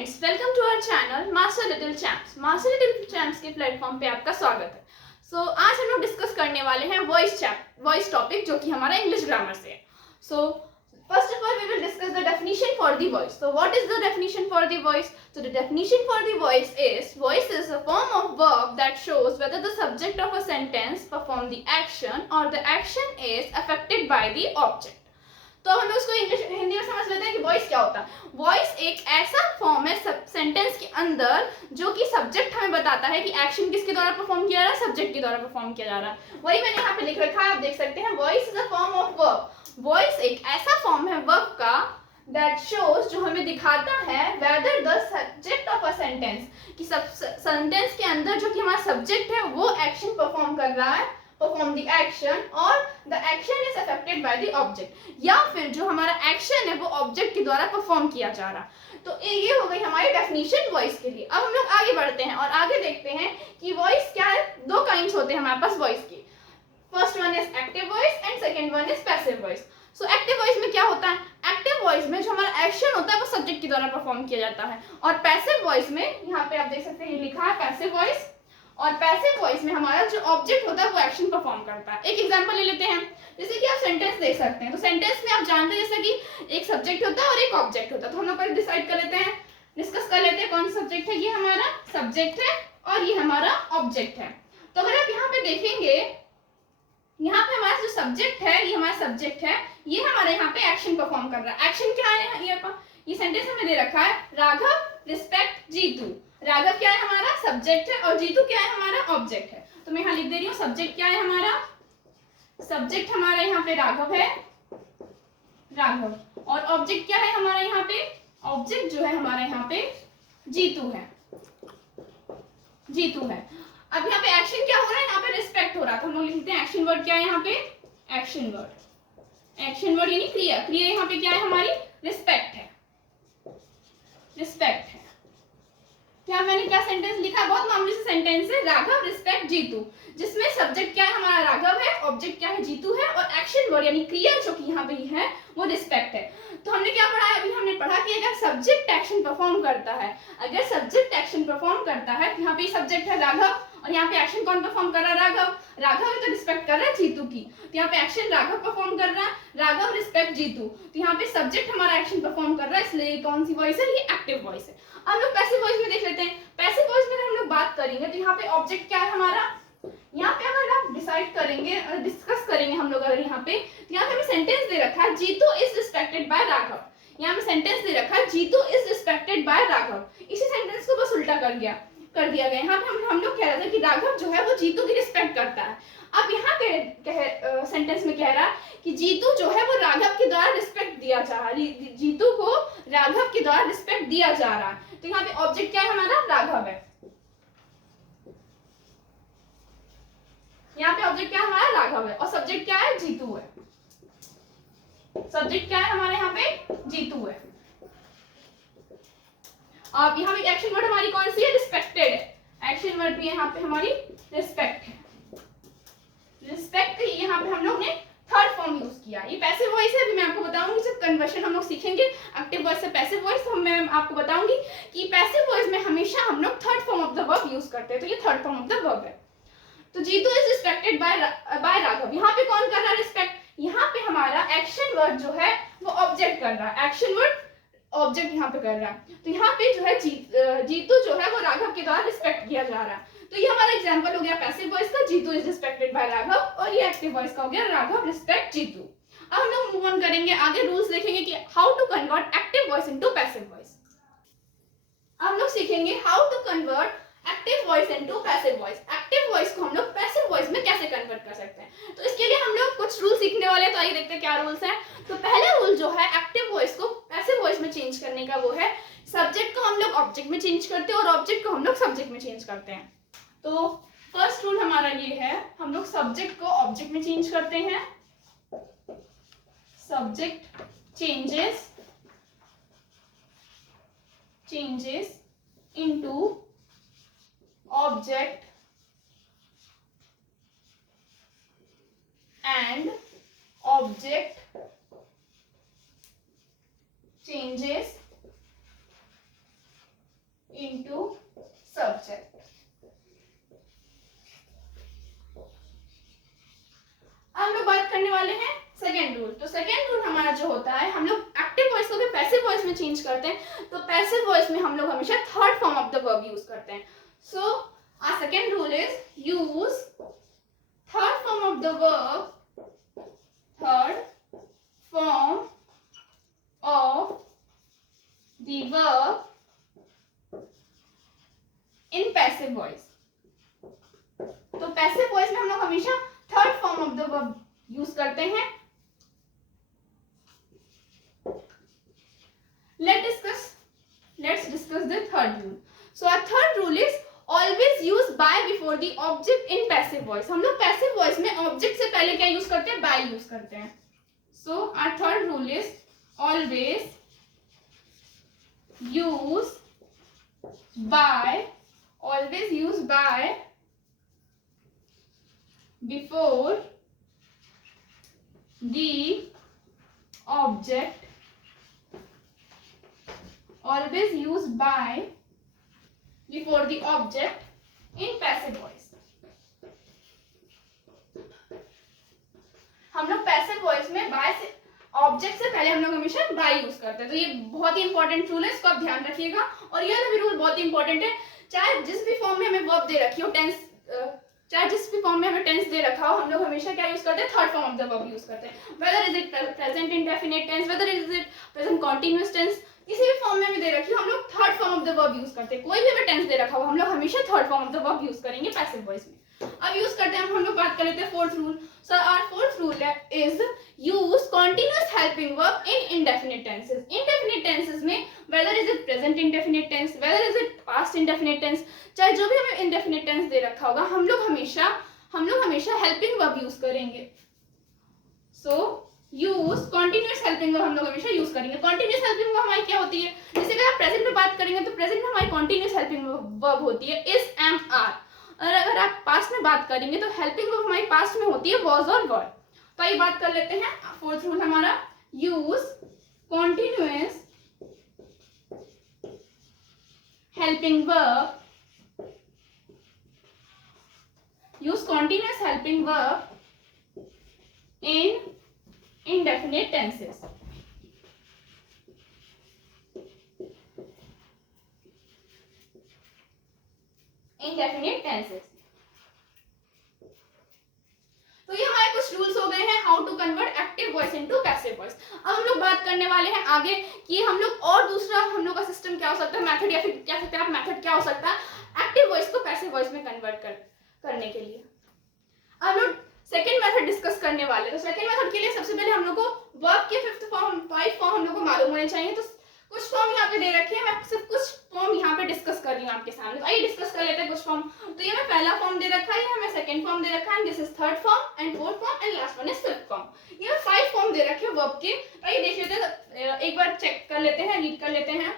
Friends, welcome to our channel master little champs. Master little champs के platform पे आपका स्वागत है। आज हम लोग डिस्कस करने वाले हैं वॉइस टॉपिक, जो कि हमारा इंग्लिश ग्रामर से है। First of all we will discuss the definition for the voice. So what is the definition for the voice? So the definition for the voice is a form of verb that shows whether the subject of a sentence perform the action or the action is affected by the object. तो हम उसको English Hindi में समझ लेते हैं कि voice क्या होता है। वॉइस एक ऐसा फॉर्म है सेंटेंस के अंदर जो कि सब्जेक्ट हमें बताता है कि एक्शन किसके द्वारा परफॉर्म किया जा रहा है, सब्जेक्ट के द्वारा परफॉर्म किया जा रहा है। वही मैंने यहाँ पे लिख रखा है, आप देख सकते हैं, voice is a form of verb. Voice एक ऐसा फॉर्म है वर्ब का दैट शोज, जो हमें दिखाता है whether the subject of a sentence, कि सेंटेंस के अंदर जो कि हमारा सब्जेक्ट है वो एक्शन परफॉर्म कर रहा है, परफॉर्म द एक्शन, और the action is affected by the object, या फिर जो हमारा एक्शन है वो ऑब्जेक्ट के द्वारा परफॉर्म किया जा रहा है। तो ये हो गई हमारी डेफिनेशन वॉइस के लिए। अब हम लोग आगे बढ़ते हैं और आगे देखते हैं कि वॉइस क्या है। दो काइंड्स होते हैं हमारे पास वॉइस की। First one is active voice and second one is passive voice. So active voice में क्या होता है? एक्टिव वॉइस में जो हमारा एक्शन होता है वो सब्जेक्ट के द्वारा परफॉर्म किया जाता है, और पैसिव वॉइस में, यहाँ पे आप देख सकते हैं लिखा है पैसिव वॉइस, और पैसिव वॉइस में हमारा जो ऑब्जेक्ट होता है वो एक्शन परफॉर्म करता है। एक एग्जांपल ले लेते हैं, जैसे कि आप सेंटेंस देख सकते हैं। तो सेंटेंस में आप जानते हैं जैसे कि एक सब्जेक्ट होता है और एक ऑब्जेक्ट होता है। तो हम लोग पहले डिसाइड कर लेते हैं, डिस्कस कर लेते हैं कौन सा सब्जेक्ट है। ये हमारा सब्जेक्ट है और ये हमारा ऑब्जेक्ट है। तो अगर आप यहाँ पे देखेंगे, यहाँ पे हमारा जो सब्जेक्ट है ये हमारा सब्जेक्ट है, ये हमारे यहाँ पे एक्शन परफॉर्म कर रहा है। एक्शन क्या है? ये सेंटेंस हमें दे रखा है, राघव रिस्पेक्ट जीतू। राघव क्या है? हमारा सब्जेक्ट है, और जीतू क्या है? हमारा ऑब्जेक्ट है। तो मैं यहाँ लिख दे रही हूँ, सब्जेक्ट क्या है हमारा? सब्जेक्ट हमारा यहाँ पे राघव है, राघव, और ऑब्जेक्ट क्या है हमारा यहाँ पे? ऑब्जेक्ट जो है हमारा यहाँ पे जीतू है, जीतू है। अब यहाँ पे एक्शन क्या हो रहा है? यहाँ पे रिस्पेक्ट हो रहा है। तो हम लोग लिखते हैं एक्शन वर्ड क्या है यहाँ पे? Action word. एक्शन वर्ड यानी क्रिया। क्रिया यहाँ पे क्या है हमारी? रिस्पेक्ट है, रिस्पेक्ट है। यहाँ मैंने क्या सेंटेंस लिखा? बहुत मामूली से सेंटेंस है, राघव रिस्पेक्ट जीतू, जिसमें सब्जेक्ट क्या है हमारा? राघव है, ऑब्जेक्ट क्या है? जीतू है, और एक्शन वर्ड यानी क्रिया जो कि यहाँ पे है वो रिस्पेक्ट है। तो हमने क्या पढ़ा है? अभी हमने पढ़ा कि अगर सब्जेक्ट एक्शन परफॉर्म करता है, अगर सब्जेक्ट एक्शन परफॉर्म करता है, तो यहाँ पे सब्जेक्ट है राघव, और यहाँ पे एक्शन कौन परफॉर्म कर रहा है? राघव। राघव है तो रिस्पेक्ट कर रहा है जीतू की, तो यहाँ पे एक्शन राघव परफॉर्म कर रहा है, राघव रिस्पेक्ट जीतू। तो यहाँ पे सब्जेक्ट हमारा एक्शन परफॉर्म कर रहा है, इसलिए कौन सी वॉइस है? ये एक्टिव वॉइस है। हम लोग पैसिव वॉइस में देख लेते हैं। पैसिव वॉइस में हम लोग बात करेंगे तो यहाँ पे ऑब्जेक्ट क्या है हमारा? यहाँ पे अगर आप डिसाइड करेंगे, डिस्कस करेंगे हम लोग, अगर यहाँ पे, तो यहाँ पे हमें सेंटेंस दे रखा है, Jeetu is respected by Raghav. यहाँ पे सेंटेंस दे रखा है, Jeetu is respected by Raghav. इसी सेंटेंस को बस उल्टा कर दिया गया। यहाँ पे हम लोग कह रहे थे कि राघव जो है वो जीतू की रिस्पेक्ट करता है। अब यहाँ पे सेंटेंस में कह रहा है कि जीतू जो है वो राघव के द्वारा रिस्पेक्ट दिया जा रहा है, जीतू को राघव के द्वारा रिस्पेक्ट दिया जा रहा है। तो यहाँ पे ऑब्जेक्ट क्या है हमारा? राघव है। यहाँ पे ऑब्जेक्ट क्या है हमारा? राघव है, और सब्जेक्ट क्या है? जीतू है। सब्जेक्ट क्या है हमारे यहाँ पे? जीतू है। अब यहाँ पे एक्शन वर्ड हमारी कौन सी है? रिस्पेक्टेड है। एक्शन वर्ड भी यहाँ पे हमारी रिस्पेक्ट है। रिस्पेक्ट यहाँ पे हम लोग ने थर्ड फॉर्म यूज किया। ये पैसिव वॉइस है। अभी मैं आपको बताऊंगी जब कन्वर्शन हम लोग सीखेंगे एक्टिव वॉइस से पैसिव वॉइस, तो मैं आपको बताऊंगी कि पैसिव वॉइस में हमेशा हम लोग third form of the verb use करते हैं। तो ये third form of the verb है। तो Jeetu is respected by Raghav. यहाँ पे कौन कर रहा है रिस्पेक्ट? यहाँ पे हमारा एक्शन वर्ड जो है वो ऑब्जेक्ट कर रहा है। एक्शन वर्ड ऑब्जेक्ट यहाँ पे कर रहा है। तो यहाँ पे जो है जीतू जो है वो राघव के द्वारा रिस्पेक्ट किया जा रहा है। तो ये हमारा एग्जांपल हो गया पैसिव वॉइस का, Jeetu is respected by Raghav, और ये एक्टिव वॉइस का हो गया, राघव रिस्पेक्ट जीतू। अब हम लोग मूव ऑन करेंगे, आगे रूल्स देखेंगे कि how to convert active voice into passive voice. हम लोग सीखेंगे how to convert active voice into passive voice. Active voice को हम लोग पैसिव वॉइस में कैसे कन्वर्ट कर सकते हैं, तो इसके लिए हम लोग कुछ रूल सीखने वाले हैं। तो आइए देखते हैं क्या रूल्स हैं। तो पहला रूल जो है एक्टिव वॉइस को पैसिव वॉइस में चेंज करने का, वो है सब्जेक्ट को हम लोग ऑब्जेक्ट में चेंज करते हैं और ऑब्जेक्ट को हम लोग सब्जेक्ट में चेंज करते हैं। तो फर्स्ट रूल हमारा ये है, हम लोग सब्जेक्ट को ऑब्जेक्ट में चेंज करते हैं। Subject changes into object and object changes into subject। हम लोग बात करने वाले हैं सेकेंड रूल। तो सेकेंड रूल हमारा जो होता है, हम लोग एक्टिव वॉइस को भी पैसिव वॉइस में चेंज करते हैं। तो पैसिव वॉइस में हम लोग हमेशा third form of the verb use करते हैं। So our second rule is use third form of the verb, third form of the verb in passive voice. तो पैसिव वॉइस में हम लोग हमेशा third form of the verb use करते हैं। Let's discuss the third rule. So our third rule is always use by before the object in passive voice। हम लोग passive voice में object से पहले क्या यूज करते हैं? by यूज करते हैं। So our third rule is always use by, always use by before the object, always use by before the object in passive voice। हम लोग पैसिव वॉइस में बाय से, ऑब्जेक्ट से पहले हम लोग हमेशा बाय यूज करते हैं। तो ये बहुत ही इंपॉर्टेंट रूल है, इसको आप ध्यान रखिएगा। और ये भी रूल बहुत ही इंपॉर्टेंट है, चाहे जिस भी फॉर्म में हमें वर्ब दे रखी हो, टेंस, चाहे जिस भी फॉर्म में हमें टेंस दे रखा हो, हम लोग हमेशा क्या यूज करते हैं? Third form of the verb use करते हैं। Whether is it present indefinite tense, whether is it present continuous tense, किसी भी फॉर्म में हमें दे रखी हो, हम लोग third form of the verb use करते हैं। कोई भी हमें टेंस दे रखा हो, हम लोग हमेशा third form of the verb use करेंगे पैसिव वॉइस में। अब यूज करते हैं हम लोग बात कर लेते हैं fourth rule. So our fourth rule is use continuous helping verb in indefinite tenses. Indefinite tenses में whether is it present indefinite tense, whether is it past indefinite tense, चाहे जो भी हमें इंडेफिनिट टेंस दे रखा होगा, हम लोग हमेशा हेल्पिंग वर्ब यूज करेंगे। सो यूज कॉन्टिन्यूअस हेल्पिंग वर्ब हम लोग हमेशा यूज करेंगे। कॉन्टिन्यूअस हेल्पिंग वर्ब हमारी क्या होती है? जैसे अगर आप प्रेजेंट में बात करेंगे तो प्रेजेंट में हमारी कॉन्टिन्यूअस हेल्पिंग वर्ब होती है इज, एम, आर। और अगर आप पास्ट में बात करेंगे तो हेल्पिंग वर्ब हमारी पास्ट में होती है वाज और वर। तो आइए बात कर लेते हैं फोर्थ रूल हमारा, use continuous helping verb, use continuous helping verb in indefinite tenses। indefinite tenses। तो ये हमारे कुछ रूल्स हो गए हैं how to convert active voice into passive voice. अब हम लोग बात करने वाले हैं आगे कि हम लोग और दूसरा हम लोग का सिस्टम क्या हो सकता है, मेथड, या फिर कह सकते हैं आप मेथड क्या हो सकता है एक्टिव वॉइस को पैसिव वॉइस में कन्वर्ट करने के लिए। अब लोग सेकंड मेथड डिस्कस करने वाले हैं। तो सेकंड मेथड के लिए सबसे पहले हम लोग को वर्ब के फिफ्थ फॉर्म, 5 फॉर्म हम लोग को मालूम होने चाहिए। तो कुछ फॉर्म यहाँ पे दे रखे हैं, मैं सिर्फ कुछ फॉर्म यहाँ पे डिस्कस कर रही हूँ आपके सामने। तो आइए डिस्कस कर लेते हैं कुछ फॉर्म। तो ये मैं पहला फॉर्म दे रखा है, हमें सेकंड फॉर्म दे रखा है, this is third form and fourth form and last one is fifth form. ये 5 फॉर्म दे रखे हैं वर्ब के। आइए देख लेते हैं, एक बार चेक कर लेते हैं, रीड कर लेते हैं।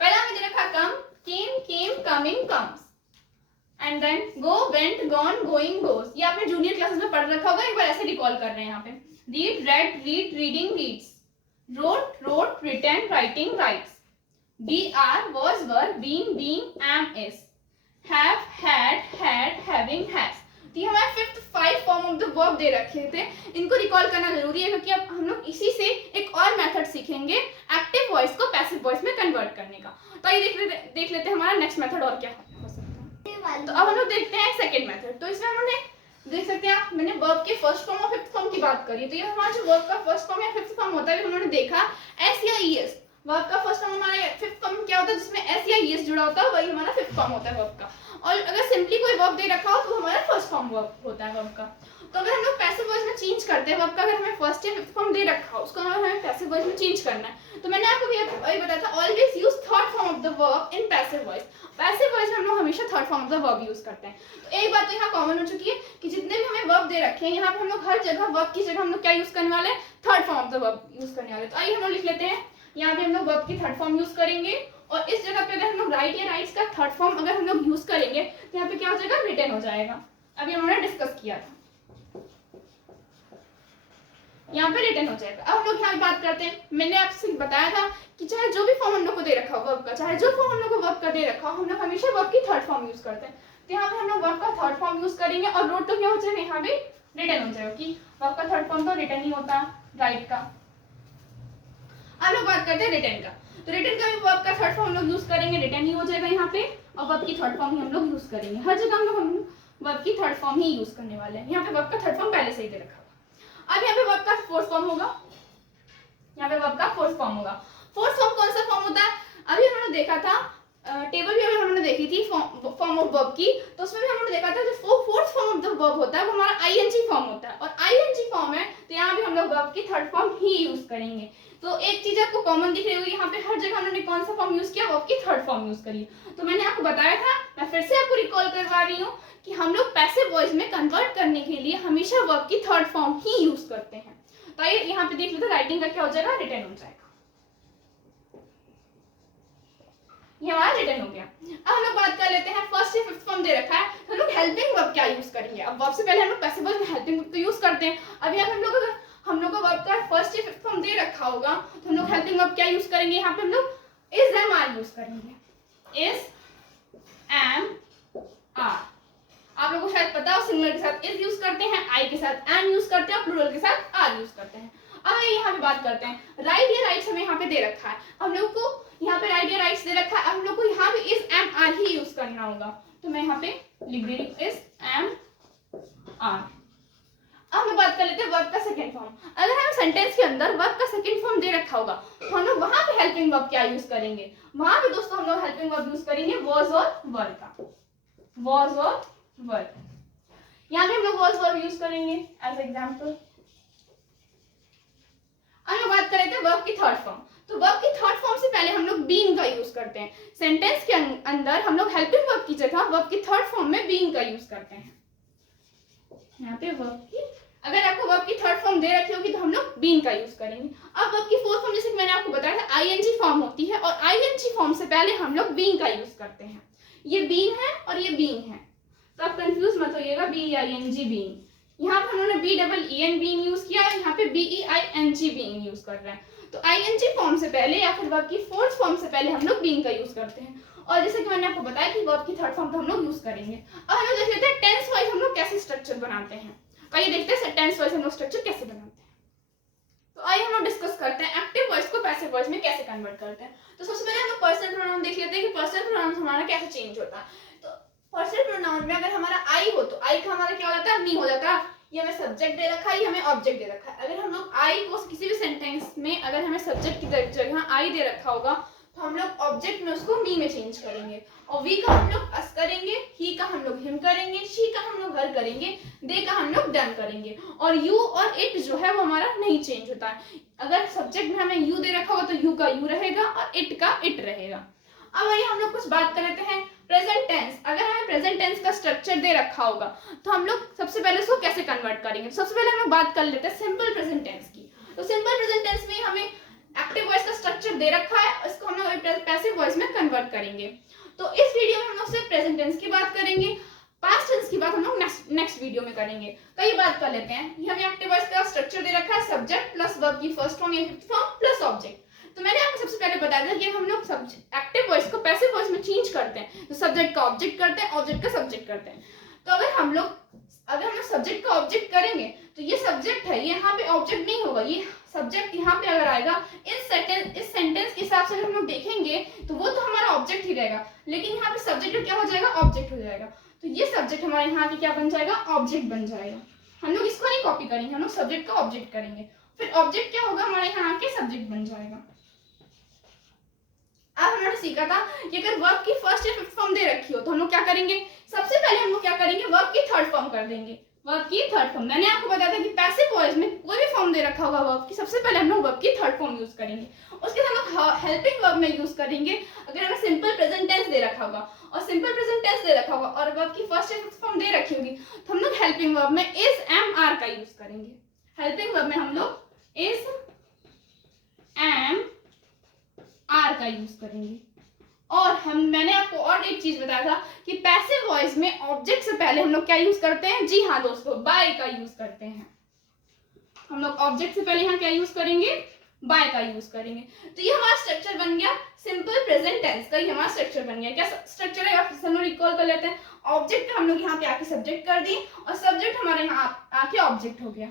पहला हमें दे रखा come, came, came, coming, comes, and then go, went, gone, going, goes. ये आपने जूनियर क्लासेस में पढ़ रखा होगा, एक बार ऐसे रिकॉल कर रहे हैं यहाँ पे। Read, read, read, reading, reads, wrote, wrote, written, writing, writes, be, are, was, were, been, being, am, is, have, had, having, has. तो ये हमारे fifth 5 form of the verb दे रखे थे। इनको रिकॉल करना जरूरी है क्योंकि अब हम लोग इसी से एक और मेथड सीखेंगे एक्टिव वॉइस को पैसिव वॉइस में कन्वर्ट करने का। तो आइए देख लेते हैं हमारा नेक्स्ट मेथड और क्या हो सकता है। तो अब हम लोग देखते हैं सेकंड मेथड। तो इसमें हमने देख सकते हैं आप, मैंने वर्ब के फर्स्ट फॉर्म और फिफ्थ फॉर्म की बात करी। तो ये हमारा जो वर्ब का फर्स्ट फॉर्म या फिफ्थ फॉर्म होता है, हमने देखा एस या ईएस। वर्ब का फर्स्ट फॉर्म हमारा फिफ्थ फॉर्म क्या होता है, जिसमें एस या ईएस जुड़ा होता है, वही हमारा फिफ्थ फॉर्म होता है वर्ब का। और अगर सिंपली कोई वर्ब दे रखा हो तो हमारा फर्स्ट फॉर्म वर्ब होता है वर्ब का। तो अगर हम लोग पैसिव वॉइस में चेंज करते हैं वर्ब का, अगर हमें फर्स्ट या फिफ्थ फॉर्म दे रखा हो, उसको हमें पैसिव वॉइस में चेंज करना है। तो मैंने आपको ये बताया था, always use third form of the verb in passive voice. Passive voice में हम लोग हमेशा third form of the verb use करते हैं। तो एक बात तो यहाँ कॉमन हो चुकी है कि जितने भी हमें वर्ब दे रखे हैं, यहाँ पे हम लोग हर जगह वर्ब की जगह हम लोग क्या यूज करने वाले हैं, third form of the verb use करने वाले। तो आइए हम लोग लिख लेते हैं, यहाँ पे हम लोग वर्ब की थर्ड फॉर्म यूज करेंगे, और इस जगह पे अगर हम लोग राइट या राइट्स का थर्ड फॉर्म अगर हम लोग यूज करेंगे तो यहाँ पे क्या हो जाएगा, रिटन हो जाएगा। अभी हमने डिस्कस किया था। यहाँ पे रिटर्न हो जाएगा। अब हम लोग यहाँ पे बात करते हैं, मैंने आपसे बताया था कि चाहे जो भी फॉर्म हम लोग को दे रखा हो वर्ब का, चाहे जो फॉर्म हम लोग को वर्ब का दे रखा हो, हम लोग हमेशा वर्ब की थर्ड फॉर्म यूज करते हैं। तो यहाँ पे हम लोग वर्ब का थर्ड फॉर्म यूज करेंगे और रोड तो क्या हो जाएगा, यहाँ पे रिटर्न हो जाएगा कि वर्ब का थर्ड फॉर्म तो रिटर्न ही होता है, राइट का। अब लोग बात करते हैं रिटर्न का। तो रिटर्न का भी वर्ब का थर्ड फॉर्म हम लोग यूज करेंगे, रिटर्न ही हो जाएगा यहाँ पे, और वर्ब की थर्ड फॉर्म ही हम लोग यूज करेंगे। हर जगह हम लोग वर्ब की थर्ड फॉर्म ही यूज करने वाले हैं। यहाँ पे वर्ब का थर्ड फॉर्म पहले से ही दे रखा होगा। अब यहाँ पे वर्ब का फोर्थ फॉर्म होगा, यहाँ पे वर्ब का फोर्थ फॉर्म होगा। फोर्थ फॉर्म कौन सा फॉर्म होता है, अभी हमने देखा था टेबल भी अगर हमने देखी थी फॉर्म ऑफ वर्ब की, तो उसमें भी हमने देखा था जो fourth form of the verb होता है वो हमारा आईएनजी फॉर्म होता है, और आईएनजी फॉर्म है तो यहाँ भी हम लोग वर्ब की थर्ड फॉर्म ही यूज करेंगे। तो एक चीज आपको कॉमन दिख रही होगी, यहाँ पे हर जगह हमने कौन सा फॉर्म यूज किया, वर्ब की थर्ड फॉर्म यूज करी। तो मैंने आपको बताया था, मैं फिर से आपको रिकॉल करवा रही हूँ कि हम लोग पैसिव वॉइस में कन्वर्ट करने के लिए हमेशा वर्ब की थर्ड फॉर्म ही यूज करते हैं। तो आइए यहाँ पे देख लेते हैं राइटिंग का क्या हो जाएगा, रिटर्न हो जाएगा। ये हमारा रिटर्न हो गया। अब हम लोग बात कर लेते हैं फर्स्ट से फिफ्थ फॉर्म दे रखा है, तो हम लोग हेल्पिंग वर्ब क्या यूज करेंगे। अब वर्ब से पहले हम लोग पैसिव वॉइस में हेल्पिंग वर्ब तो यूज करते हैं। अब यहाँ हम लोग अगर हम लोग को वर्ब का फर्स्ट से फिफ्थ फॉर्म दे रखा होगा तो हम लोग हेल्पिंग वर्ब क्या यूज करेंगे, यहाँ पे हम लोग इज एम आर यूज करेंगे, इज एम आर। आप लोगों को शायद पता हो सिंगुलर के साथ इज यूज करते हैं, आई के साथ एम यूज करते हैं, प्लूरल के साथ आर यूज करते हैं। अब यहाँ पे बात करते हैं राइट या राइट्स हमें यहाँ पे दे रखा है, हम लोग को यहाँ पे राइट या राइट्स दे रखा है, हम लोग को यहाँ पे इज एम आर ही यूज करना होगा। तो मैं यहाँ पे लिख दे रही हूँ इज एम आर। अब हम बात कर लेते हैं वर्ब का सेकंड फॉर्म। अगर हम सेंटेंस के अंदर वर्ब का सेकंड फॉर्म दे रखा होगा तो हम लोग वहां पे हेल्पिंग वर्ब क्या यूज करेंगे, वहां पे दोस्तों हम लोग हेल्पिंग वर्ब यूज करेंगे वाज और वर का, वाज और वर। यहाँ पे हम लोग वाज वर्ब यूज करेंगे एज एग्जांपल। अब बात कर लेते हैं वर्ब की थर्ड फॉर्म। तो वर्ब की थर्ड फॉर्म से पहले हम लोग बीइंग का यूज करते हैं। सेंटेंस के अंदर हम लोग हेल्पिंग वर्ब की जगह वर्ब की थर्ड फॉर्म में बीइंग का यूज करते हैं। यहाँ पे वर्ब की अगर आपको वर्ब की थर्ड फॉर्म दे रखी होगी तो हम लोग बीइंग का यूज करेंगे। अब वर्ब की फोर्थ फॉर्म जैसे कि मैंने आपको बताया था आईएनजी फॉर्म होती है, और आईएनजी फॉर्म से पहले हम लोग बीइंग का यूज करते हैं। ये बीइंग है और ये बीइंग है, तो आप कंफ्यूज मत होइएगा, B I N G being. यहाँ पे उन्होंने B double E N being use किया है, यहाँ पे B E I N G being use कर रहे हैं। तो आईएनजी फॉर्म से पहले या फिर वर्ब की फोर्थ फॉर्म से पहले हम लोग बीइंग का यूज करते हैं। और जैसे कि मैंने आपको बताया कि वर्ब की थर्ड फॉर्म तो हम लोग यूज करेंगे। अब हम लोग देख लेते हैं टेंस वाइज हम लोग कैसे स्ट्रक्चर बनाते हैं। आइए देखते हैं टेंस वाइज हम लोग स्ट्रक्चर कैसे बनाते हैं। तो आइए हम लोग डिस्कस करते हैं एक्टिव वॉइस को पैसिव वॉइस में कैसे कन्वर्ट करते हैं। तो सबसे पहले हम लोग पर्सनल प्रोनाउन देख लेते हैं कि पर्सनल प्रोनाउन हमारा कैसे चेंज होता है। तो पर्सनल प्रोनाउन में अगर हमारा आई हो तो आई का हमारा क्या हो जाता है, मी हो जाता है। ये हमें सब्जेक्ट दे रखा है, ये हमें ऑब्जेक्ट दे रखा है। अगर हम लोग आई को किसी भी सेंटेंस में अगर हमें सब्जेक्ट की जगह आई दे रखा होगा तो हम लोग ऑब्जेक्ट में उसको मी में चेंज करेंगे, और वी का हम लोग अस करेंगे, ही का हम लोग हिम करेंगे, शी का हम लोग हर करेंगे, दे का हम लोग डन करेंगे। और यू और इट जो है वो हमारा नहीं चेंज होता है। अगर सब्जेक्ट में हमें यू दे रखा होगा तो यू का यू रहेगा और इट का इट रहेगा। अब आइए हम लोग कुछ बात कर लेते हैं प्रेजेंट टेंस। अगर हमें प्रेजेंट टेंस का स्ट्रक्चर दे रखा होगा तो हम लोग सबसे पहले उसको कैसे कन्वर्ट करेंगे। सबसे पहले हम लोग बात कर लेते हैं सिंपल प्रेजेंट टेंस की। तो सिंपल प्रेजेंट टेंस में हमें एक्टिव वॉइस का स्ट्रक्चर दे रखा है, इसको हम लोग पैसिव वॉइस में कन्वर्ट करेंगे। तो इस वीडियो में हम लोग सिर्फ प्रेजेंट टेंस की बात करेंगे, पास्ट टेंस की बात हम लोग नेक्स्ट वीडियो में करेंगे। तो ये बात कर लेते हैं, ये हमें एक्टिव वॉइस का स्ट्रक्चर दे रखा है, सब्जेक्ट प्लस वर्ब की फर्स्ट फॉर्म या फिफ्थ फॉर्म प्लस ऑब्जेक्ट। तो मैंने आपको सबसे पहले बताया था कि हम लोग एक्टिव वॉइस को पैसिव वॉइस में चेंज करते हैं, तो सब्जेक्ट का ऑब्जेक्ट करते हैं, ऑब्जेक्ट का सब्जेक्ट करते हैं। तो अगर हम लोग सब्जेक्ट का ऑब्जेक्ट करेंगे तो ये सब्जेक्ट है, ये यहाँ पे ऑब्जेक्ट नहीं होगा, ये सब्जेक्ट यहाँ पे अगर आएगा इस सेंटेंस के हिसाब से अगर हम लोग देखेंगे तो वो तो हमारा ऑब्जेक्ट ही रहेगा, लेकिन यहाँ पे सब्जेक्ट क्या हो जाएगा, ऑब्जेक्ट हो जाएगा। तो ये सब्जेक्ट हमारे यहाँ के क्या बन जाएगा, ऑब्जेक्ट बन जाएगा। हम लोग इसको नहीं कॉपी करेंगे, हम लोग सब्जेक्ट का ऑब्जेक्ट करेंगे, फिर ऑब्जेक्ट क्या होगा, हमारे यहाँ के सब्जेक्ट बन जाएगा। अब हमने सीखा था कि अगर वर्ब की फर्स्ट या फिफ्थ फॉर्म दे रखी हो तो हम लोग क्या करेंगे, सबसे पहले हम लोग क्या करेंगे, वर्ब की थर्ड फॉर्म कर देंगे। वर्ब की थर्ड फॉर्म मैंने आपको बताया था कि पैसिव वॉइस में कोई भी फॉर्म दे रखा होगा वर्ब की, सबसे पहले हम लोग वर्ब की थर्ड फॉर्म यूज करेंगे, उसके बाद हम लोग हेल्पिंग वर्ब में यूज करेंगे। अगर हमें सिंपल प्रेजेंट टेंस दे रखा होगा और सिंपल प्रेजेंट टेंस दे रखा होगा और वर्ब की फर्स्ट या फिफ्थ फॉर्म दे रखी होगी तो हम लोग हेल्पिंग वर्ब में इज एम आर का यूज करेंगे। हेल्पिंग वर्ब में हम लोग इज एम आर का यूज करेंगे। और मैंने आपको और एक चीज बताया था कि पैसिव वॉइस में ऑब्जेक्ट से पहले हम लोग क्या यूज करते हैं, जी हाँ दोस्तों, बाय का यूज करते हैं। हम लोग ऑब्जेक्ट से पहले यहाँ क्या यूज करेंगे, बाय का यूज करेंगे। तो ये हमारा स्ट्रक्चर बन गया सिंपल प्रेजेंट टेंस का, ये हमारा स्ट्रक्चर बन गया। क्या स्ट्रक्चर है फिर से हम लोग रिकॉल कर लेते हैं। ऑब्जेक्ट हम लोग यहाँ पे आके सब्जेक्ट कर दिए और सब्जेक्ट हमारे यहाँ आके ऑब्जेक्ट हो गया।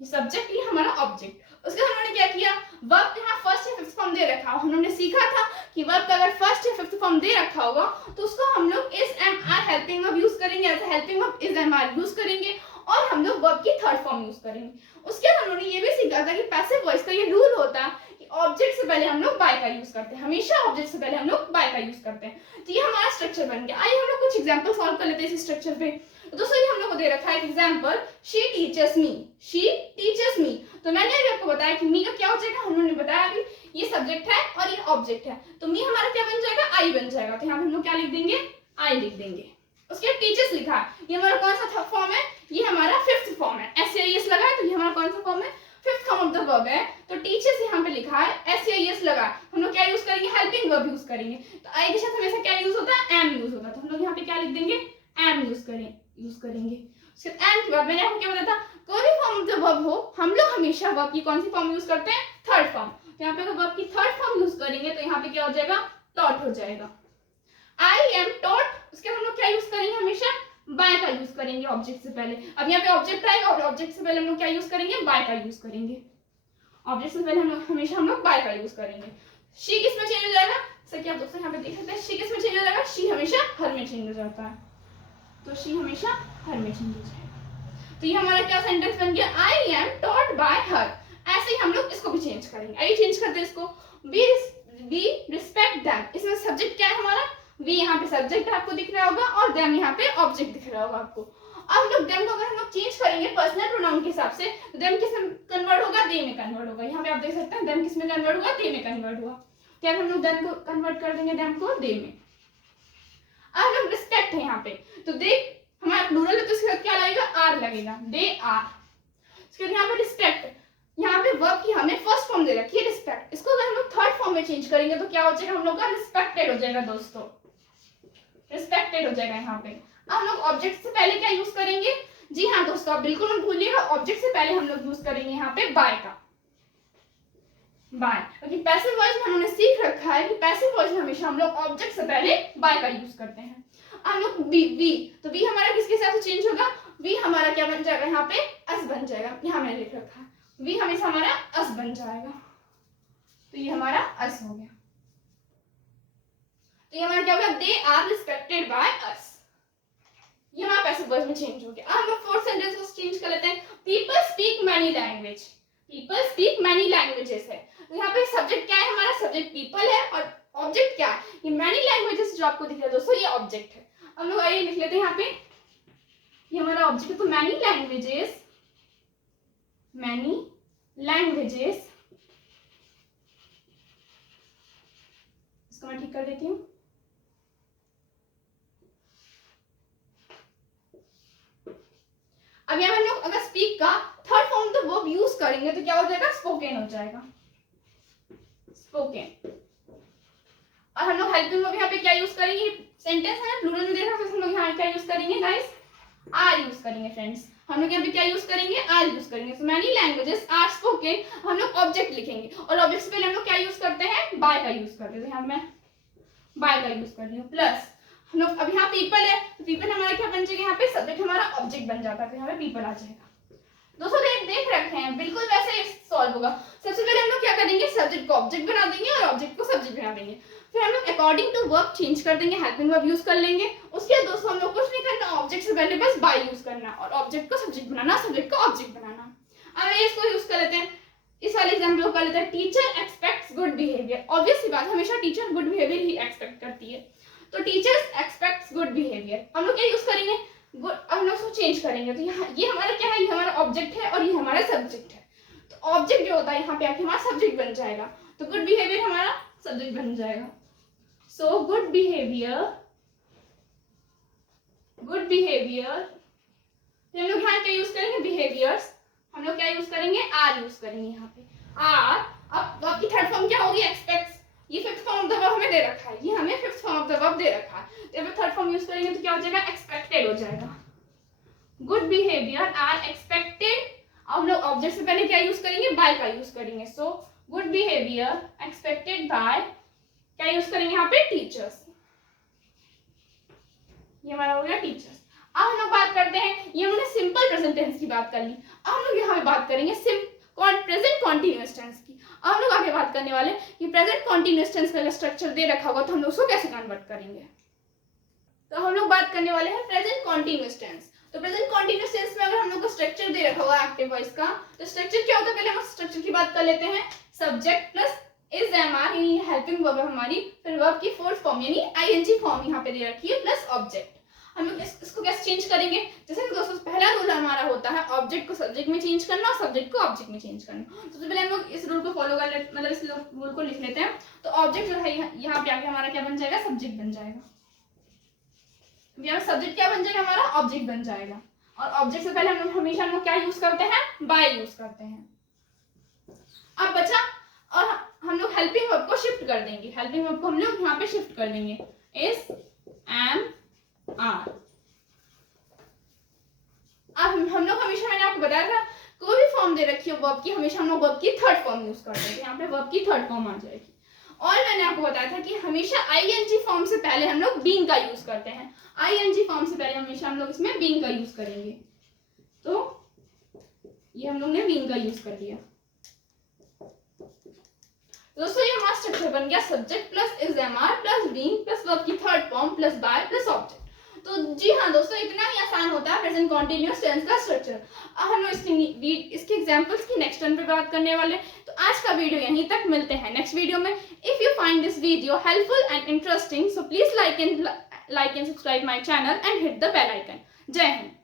ये सब्जेक्ट ये हमारा ऑब्जेक्ट। उसके बाद हमने क्या किया, वर्ब यहाँ फर्स्ट या फिफ्थ फॉर्म दे रखा हो। हमने सीखा था कि वर्ब का अगर फर्स्ट या फिफ्थ फॉर्म दे रखा होगा तो उसको हम लोग is am are helping verb use करेंगे, as helping verb is am are use करेंगे और हम लोग वर्ब की थर्ड फॉर्म यूज करेंगे। उसके बाद हमने ये भी सीखा था कि पैसिव वॉइस का ये रूल होता है कि ऑब्जेक्ट से पहले हम लोग बाय का यूज करते हैं, हमेशा ऑब्जेक्ट से पहले हम लोग बाय का यूज करते हैं। तो ये हमारा स्ट्रक्चर बन गया। आइए हम लोग कुछ एग्जांपल सॉल्व कर लेते हैं इस स्ट्रक्चर पे। दोस्तों ये हम लोग को दे रखा है example, she teaches me, she teaches me. तो मैंने अभी आपको बताया कि मी का क्या हो जाएगा, हमने बताया अभी ये सब्जेक्ट है और ये ऑब्जेक्ट है, तो मी हमारा क्या बन जाएगा, आई बन जाएगा। तो यहाँ पे हम लोग क्या लिख देंगे, आई लिख देंगे। उसके बाद टीचर्स लिखा है, ये हमारा कौन सा थर्ड फॉर्म है, ये हमारा फिफ्थ फॉर्म है। एस लगा है तो ये हमारा कौन सा फॉर्म है, fifth form of the verb है। तो टीचर्स यहाँ पे लिखा है, एस लगा, हम लोग क्या यूज करेंगे, हेल्पिंग वर्ब यूज करेंगे। तो आई के साथ हमेशा क्या यूज होता है, एम यूज होता है। तो हम लोग यहाँ पे क्या लिख देंगे, एम यूज करेंगे। उसके एम के बाद मैंने आपको क्या बताया था, कोई भी फॉर्म ऑफ द वर्ब हो हम लोग हमेशा वर्ब की कौन सी फॉर्म यूज करते हैं, थर्ड फॉर्म। तो यहाँ पे अगर वर्ब की थर्ड फॉर्म यूज करेंगे तो यहाँ पे क्या हो जाएगा, टॉट हो जाएगा, आई एम टॉट। उसके बाद हम लोग क्या यूज करेंगे, हमेशा बाय का यूज करेंगे ऑब्जेक्ट से पहले। अब यहाँ पे ऑब्जेक्ट आएगा और ऑब्जेक्ट से पहले हम लोग क्या यूज करेंगे, बाय का यूज करेंगे। ऑब्जेक्ट से पहले हम लोग हमेशा बाय का यूज करेंगे। शी किस में चेंज हो जाएगा, सर क्या आप दोस्तों यहाँ पे देख सकते हैं, शी किस में चेंज हो जाएगा, शी हमेशा हर में चेंज हो जाता है। तो शी हमेशा हर में चेंज हो जाएगा। तो ये हमारा क्या सेंटेंस बन गया, आई एम टॉट बाय हर। ऐसे ही हम लोग इसको भी चेंज करेंगे। आइए चेंज करते हैं इसको, वी रिस्पेक्ट देम। इसमें सब्जेक्ट क्या है हमारा, वी यहाँ पे सब्जेक्ट आपको दिख रहा होगा और देम यहाँ पे ऑब्जेक्ट दिख रहा होगा आपको। अब हम लोग देम को अगर हम लोग चेंज करेंगे पर्सनल प्रोनाउन के हिसाब से, तो देम किस में कन्वर्ट होगा, दे में कन्वर्ट होगा। यहाँ पे आप देख सकते हैं देम किस में कन्वर्ट हुआ, दे में कन्वर्ट हुआ। क्या हम लोग देम को कन्वर्ट कर देंगे, देम को दे में। अब हम लोग रिस्पेक्ट है यहाँ पे, तो देख हमारा प्लूरल है तो इसके साथ क्या लगेगा, आर लगेगा, दे आर। इसके बाद यहाँ पे रिस्पेक्ट, यहाँ पे वर्ब की हमें फर्स्ट फॉर्म दे रखी है रिस्पेक्ट, इसको अगर हम लोग थर्ड फॉर्म में चेंज करेंगे तो क्या हो जाएगा, हम लोग का रिस्पेक्टेड हो जाएगा दोस्तों, रिस्पेक्टेड हो जाएगा यहाँ पे। अब हम लोग ऑब्जेक्ट से पहले क्या यूज करेंगे, जी हाँ दोस्तों आप बिल्कुल मत भूलिएगा, ऑब्जेक्ट से पहले हम लोग यूज करेंगे यहाँ पे बाय का, बाय। क्योंकि पैसिव वॉइस में हमने सीख रखा है कि पैसिव वॉइस में हमेशा हम लोग ऑब्जेक्ट से पहले बाय का यूज करते हैं। हम लोग वी, तो वी हमारा किसके हिसाब से चेंज होगा, वी हमारा क्या बन जाएगा, यहाँ पे अस बन जाएगा। यहाँ मैंने लिख रखा है वी हमेशा हमारा अस बन जाएगा, तो ये हमारा अस हो गया। तो ये हमारा क्या होगा, they are respected by us. ये हमारा पैसिव वॉइस में चेंज हो गया। अब हम लोग फोर्थ सेंटेंस को चेंज कर लेते हैं, people speak many language, people speak many languages है। तो यहाँ पे सब्जेक्ट क्या है, हमारा सब्जेक्ट पीपल है और ऑब्जेक्ट क्या है, ये मैनी लैंग्वेजेस जो आपको दिख रहा है दोस्तों, ये ऑब्जेक्ट है। हम लोग आइए लिख लेते हैं यहाँ पे, ये हमारा ऑब्जेक्ट है। तो मैनी लैंग्वेजेस, मैनी लैंग्वेजेस, इसको मैं ठीक कर देती हूँ। अब यहाँ हम लोग अगर स्पीक का थर्ड फॉर्म तो वर्ब यूज करेंगे तो क्या हो जाएगा, स्पोकन हो जाएगा, स्पोकन। और हम लोग हेल्पिंग वर्ब यहाँ पे क्या यूज करेंगे, सेंटेंस है प्लूरल में देखा, तो हम लोग यहाँ क्या यूज करेंगे गाइस, आर यूज करेंगे फ्रेंड्स। हम लोग यहाँ पे क्या यूज करेंगे, आर यूज करेंगे। So many languages are spoken, हम लोग ऑब्जेक्ट लिखेंगे और ऑब्जेक्ट से पहले हम लोग क्या यूज करते हैं, बाय का यूज करते हैं। यहाँ मैं बाय का यूज कर रही हूँ, प्लस हम लोग अब यहाँ पीपल है तो पीपल हमारा क्या बन जाएगा, यहाँ पे सब्जेक्ट हमारा ऑब्जेक्ट बन जाता है, तो यहाँ पे पीपल आ जाएगा। दोस्तों देख रखे हैं बिल्कुल वैसे सॉल्व होगा। सबसे पहले हम लोग क्या करेंगे, सब्जेक्ट को ऑब्जेक्ट बना देंगे और ऑब्जेक्ट को सब्जेक्ट बना देंगे। फिर हम लोग अकॉर्डिंग टू वर्ब चेंज कर देंगे, हेल्पिंग वर्ब यूज कर लेंगे। उसके बाद दोस्तों हम लोग कुछ नहीं करना, ऑब्जेक्ट से पहले बस बाय यूज करना और ऑब्जेक्ट को सब्जेक्ट बनाना, सब्जेक्ट को ऑब्जेक्ट बनाना। अब इसको यूज कर लेते हैं, इस वाले एग्जांपल को कर लेते हैं, teacher expects good behaviour. Obvious सी बात, हमेशा टीचर गुड बिहेवियर ही एक्सपेक्ट करती है, तो टीचर्स एक्सपेक्ट्स गुड बिहेवियर। हम लोग क्या यूज करेंगे, गुड। अब हम लोग उसको चेंज करेंगे, तो यहाँ ये हमारा क्या है, ये हमारा ऑब्जेक्ट है और ये हमारा सब्जेक्ट है। तो ऑब्जेक्ट जो होता है यहाँ पे आके हमारा सब्जेक्ट बन जाएगा, तो गुड बिहेवियर हमारा सब्जेक्ट बन जाएगा। So good behaviour, good behaviour. हम लोग यहाँ क्या यूज करेंगे, बिहेवियर्स। हम लोग क्या यूज करेंगे, आर यूज करेंगे यहाँ पे, आर। अब आपकी थर्ड फॉर्म क्या होगी, एक्सपेक्ट्स। ये fifth form of the verb हमें दे रखा है, ये हमें fifth form of the verb दे रखा है, तो थर्ड फॉर्म यूज करेंगे तो क्या हो जाएगा, एक्सपेक्टेड हो जाएगा। गुड बिहेवियर आर एक्सपेक्टेड अब हम लोग ऑब्जेक्ट से पहले क्या यूज करेंगे, बाय का यूज करेंगे। So good behaviour expected bye, क्या यूज करेंगे यहाँ पे, टीचर्स। ये हमारा हो गया टीचर्स। अब हम लोग बात करते हैं, ये हमने सिंपल प्रेजेंट टेंस की बात कर ली। अब हम लोग यहाँ पे बात करेंगे प्रेजेंट कॉन्टिन्यूअस टेंस की। अब हम लोग आगे बात करने वाले कि प्रेजेंट कॉन्टिन्यूअस टेंस का स्ट्रक्चर दे रखा होगा तो हम लोग उसको कैसे कन्वर्ट करेंगे। तो हम लोग बात करने वाले हैं प्रेजेंट कॉन्टिन्यूअस टेंस। तो प्रेजेंट कॉन्टिन्यूअस टेंस में अगर हम लोग को स्ट्रक्चर दे रखा होगा एक्टिव वॉइस का, तो स्ट्रक्चर क्या होता है, पहले हम स्ट्रक्चर की बात कर लेते हैं। सब्जेक्ट प्लस इज एमआर यानी हेल्पिंग वर्ब है हमारी, फिर वर्ब की फोर्थ फॉर्म यानी आईएनजी फॉर्म यहाँ पे दे रखी है, प्लस ऑब्जेक्ट। हम लोग इसको कैसे चेंज करेंगे, जैसे कि दोस्तों पहला रूल हमारा होता है ऑब्जेक्ट को सब्जेक्ट में चेंज करना और सब्जेक्ट को ऑब्जेक्ट में चेंज करना। तो सबसे पहले हम लोग इस रूल को फॉलो कर लेते, मतलब इस रूल को लिख लेते हैं। तो ऑब्जेक्ट जो है यहाँ पे आके हमारा क्या बन जाएगा, सब्जेक्ट बन जाएगा। यहाँ सब्जेक्ट क्या बन जाएगा, हमारा ऑब्जेक्ट बन जाएगा। और ऑब्जेक्ट से पहले हम लोग हमेशा हम लोग क्या यूज करते हैं, बाय यूज करते हैं। अब बचा, और हम लोग हेल्पिंग वर्ब को शिफ्ट कर देंगे। हेल्पिंग वर्ब को हम लोग यहाँ पे शिफ्ट कर देंगे, इज एम आर। अब हम लोग हमेशा, मैंने आपको बताया था, कोई भी फॉर्म दे रखी है वर्ब की, हमेशा हम लोग वर्ब की थर्ड फॉर्म यूज करते हैं। यहाँ पे वर्ब की थर्ड फॉर्म आ जाएगी। और मैंने आपको बताया था कि हमेशा आईएनजी फॉर्म से पहले हम लोग बीइंग का यूज करते हैं। आईएनजी फॉर्म से पहले हमेशा हम लोग इसमें बीइंग का यूज करेंगे। तो ये हम लोग ने बीइंग का यूज कर लिया। दोस्तों ये हमारा स्ट्रक्चर बन गया, subject plus is am are plus being plus verb की third form plus by plus object. तो जी हाँ दोस्तों, इतना ही आसान होता है प्रेजेंट कॉन्टिन्यूअस टेंस का स्ट्रक्चर। अब हम लोग इसके एग्जांपल्स की नेक्स्ट टर्न पे बात करने वाले। तो आज का वीडियो यहीं तक, मिलते हैं नेक्स्ट वीडियो में। If you find this video helpful and interesting, so please like and subscribe my channel and hit the bell icon. Jai Hind.